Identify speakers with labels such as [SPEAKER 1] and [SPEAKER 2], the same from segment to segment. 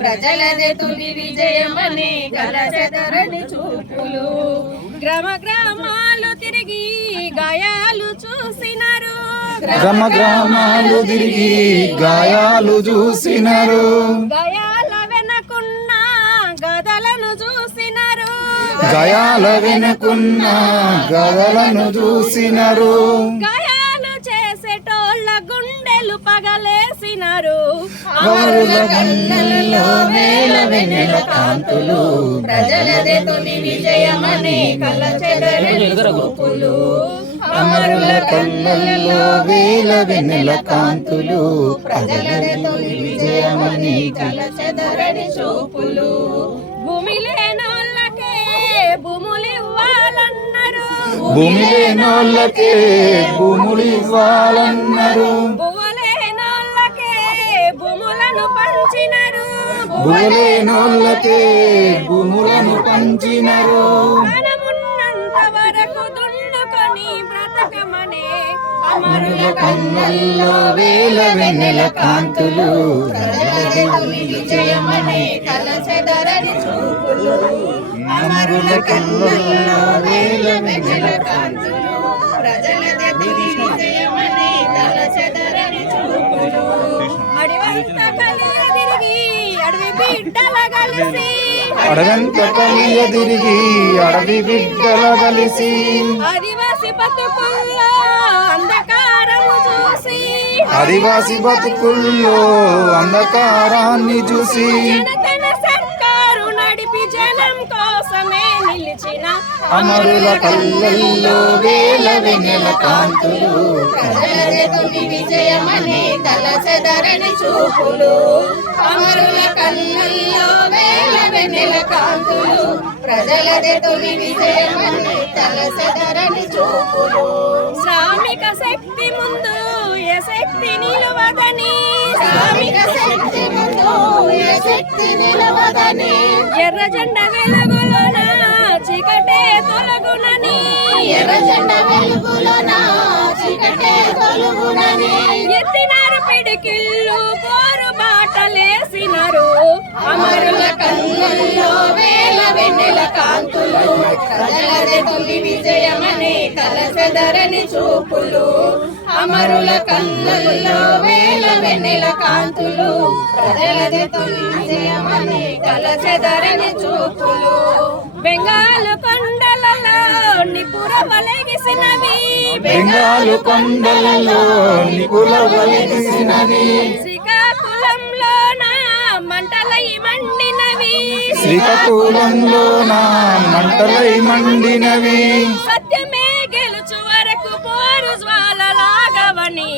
[SPEAKER 1] ప్రజలదే తొలి విజయమని కలచెదరని చూపులు. గ్రామ గ్రామాలు తిరిగి గాయాలు చూసినారు.
[SPEAKER 2] గ్రామ గ్రామాలు తిరిగి గాయాలు చూసినారు.
[SPEAKER 1] గాయాల వెనకున్న గదలను చూసినారు.
[SPEAKER 2] గాయాల వెనుకున్న గదలను చూసినారు.
[SPEAKER 1] చేసేటోళ్ళ గుండెలు పగలేసినారు.
[SPEAKER 2] అమరుల కన్నుల్లో వేల వెన్నెల కాంతులు.
[SPEAKER 1] ప్రజలదే తొలి విజయమని కలచెదరని చూపులు.
[SPEAKER 2] అమరుల కళ్ళల్లో వేల వెన్నెల కాంతులు.
[SPEAKER 1] ప్రజలదే తొలి విజయమని కలచెదరని చూపులు. భూమి లేనోళ్ళకే భూములు ఇవ్వాలన్నారు.
[SPEAKER 2] భూమి లేనోళ్ళకే భూములు ఇవ్వాలన్నారు.
[SPEAKER 1] భూములను పంచినారు.
[SPEAKER 2] భూలేనోళ్ళకే భూములను పంచినరు.
[SPEAKER 1] ప్రాణమున్నంత వరకు దున్నుకొని బ్రతకమనే
[SPEAKER 2] అమరుల కన్నుల్లో వేల వెన్నెల కాంతులు
[SPEAKER 1] విజయమనే కలచెదరని చూపులు.
[SPEAKER 2] అమరుల కన్నుల్లో వేల
[SPEAKER 1] వెన్నెల కాంతులు ప్రజలదే తొలి విజయమని చూపులు అడివంత కలియ తిరిగి అడవి బిడ్డల కలిసి
[SPEAKER 2] అడవంత కలియ తిరిగి అడవి బిడ్డల కలిసి
[SPEAKER 1] ఆదివాసి బతుకుల్లో అంధకారము చూసి.
[SPEAKER 2] ఆదివాసి బతుకుల్లో అంధకారాన్ని చూసి.
[SPEAKER 1] కోసమే నిలిచిన
[SPEAKER 2] అమరుల కళ్ళల్లో వేల వెన్నెల కాంతులు.
[SPEAKER 1] తొలి విజయమని కలచెదరని చూపులు. అమరుల కళ్ళల్లో వేల వెన్నెల కాంతులు. విజయమని చూపులు. శ్రామిక శక్తి ముందు ఏ శక్తి నిలవదని. శ్రామిక శక్తి ముందు ఏ శక్తి నిలవదని. ఎర్ర జెండ చీకటే తొలగునని. ఎర్ర జెండ వెలుగులోన చీకటే తొలగునని. ఎత్తినారు పిడికిళ్ళు పోరు బాటలేసినారు. అమరుల కన్నుల్లో వేల వెన్నెల కాంతులు. ప్రజలదే తొలి విజయమని కలసెదరని చూపులు. అమరుల కన్నుల్లో వేల వెన్నెల కాంతులు. ప్రజలదే తొలి విజయమని కలసెదరని చూపులు. బెంగాలు కొండలలో నిపుర వలగిసినవి
[SPEAKER 2] బెంగాలు కొండలలో నిపుల వలసినవి
[SPEAKER 1] శ్రీకాకుళంలోన మంటలై మండినవి.
[SPEAKER 2] శ్రీకాకుళంలో నా మంటలై మండినవి.
[SPEAKER 1] సత్యమే గెలుచు వరకు పోరు జ్వాలలాగవని.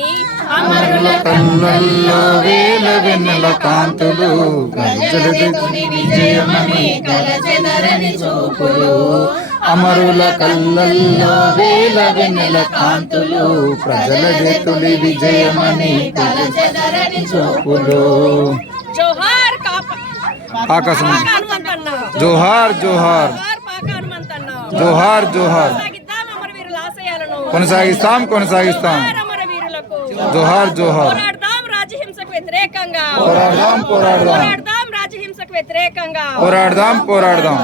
[SPEAKER 2] అమరుల కళ్ళల్లో వేల వెన్నెల కాంతులు విజయమని
[SPEAKER 1] కలచెదరని చూపులు.
[SPEAKER 2] అమరుల కళ్ళల్లో వేల వెన్నెల కాంతులు ప్రజలది తొలి విజయమని
[SPEAKER 1] కలచెదరని
[SPEAKER 2] చూపులు
[SPEAKER 1] జోహార్ కాప
[SPEAKER 2] ఆకాశం
[SPEAKER 1] పాక హనుమంతన్న
[SPEAKER 2] జోహార్ జోహార్
[SPEAKER 1] జోహార్ పాక హనుమంతన్న
[SPEAKER 2] జోహార్ జోహార్
[SPEAKER 1] కొనసాగిద్దాం అమరవీరుల ఆశయాలను
[SPEAKER 2] కొనసాగిస్తాం కొనసాగిస్తాం
[SPEAKER 1] జోహార్ అమరవీరులకు
[SPEAKER 2] జోహార్ జోహార్
[SPEAKER 1] పోరాడదాం రాజహింసకు వ్యతిరేకంగా
[SPEAKER 2] పోరాడదాం పోరాడదాం
[SPEAKER 1] పోరాడదాం రాజహింసకు వ్యతిరేకంగా
[SPEAKER 2] పోరాడదాం పోరాడదాం